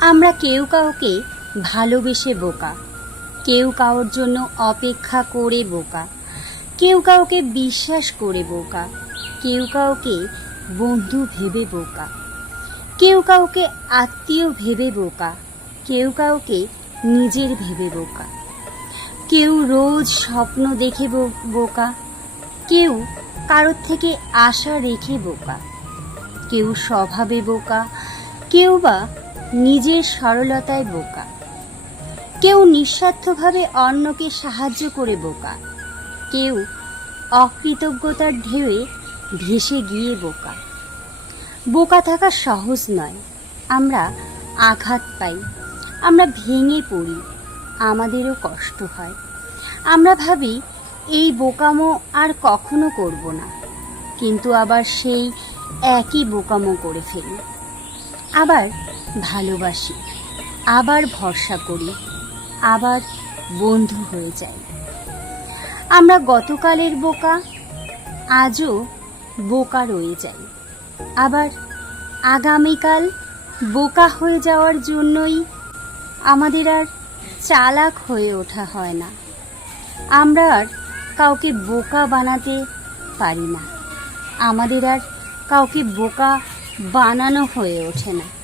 আমরা কেউ কাউকে ভালোবেসে বোকা। কেউ কারোর জন্য অপেক্ষা করে বোকা। কেউ কাউকে বিশ্বাস করে বোকা। কেউ কাউকে বন্ধু ভেবে বোকা। কেউ কাউকে আত্মীয় ভেবে বোকা। কেউ কাউকে নিজের ভেবে বোকা। কেউ রোজ স্বপ্ন দেখে বোকা। কেউ কারোর থেকে আশা রেখে বোকা। কেউ স্বভাবে বোকা। কেউ বা নিজের সরলতায় বোকা। কেউ নিঃস্বার্থভাবে অন্যকে সাহায্য করে বোকা। কেউ অকৃতজ্ঞতার ঢেউয়ে ভেসে গিয়ে বোকা। বোকা থাকা সহজ নয়। আমরা আঘাত পাই। আমরা ভেঙে পড়ি। আমাদেরও কষ্ট হয়। আমরা ভাবি, এই বোকামো আর কখনো করব না। কিন্তু আবার সেই একই বোকামো করে ফেলি। আবার ভালোবাসি। আবার ভরসা করি, আবার বন্ধু হয়ে যাই। আমরা গতকালের বোকা, আজও বোকা রয়ে যাই। আবার আগামীকাল বোকা হয়ে যাওয়ার জন্যই আমাদের আর চালাক হয়ে ওঠা হয় না। আমরা আর কাউকে বোকা বানাতে পারি না। আমাদের আর কাউকে বোকা বানানো হয়ে ওঠে না।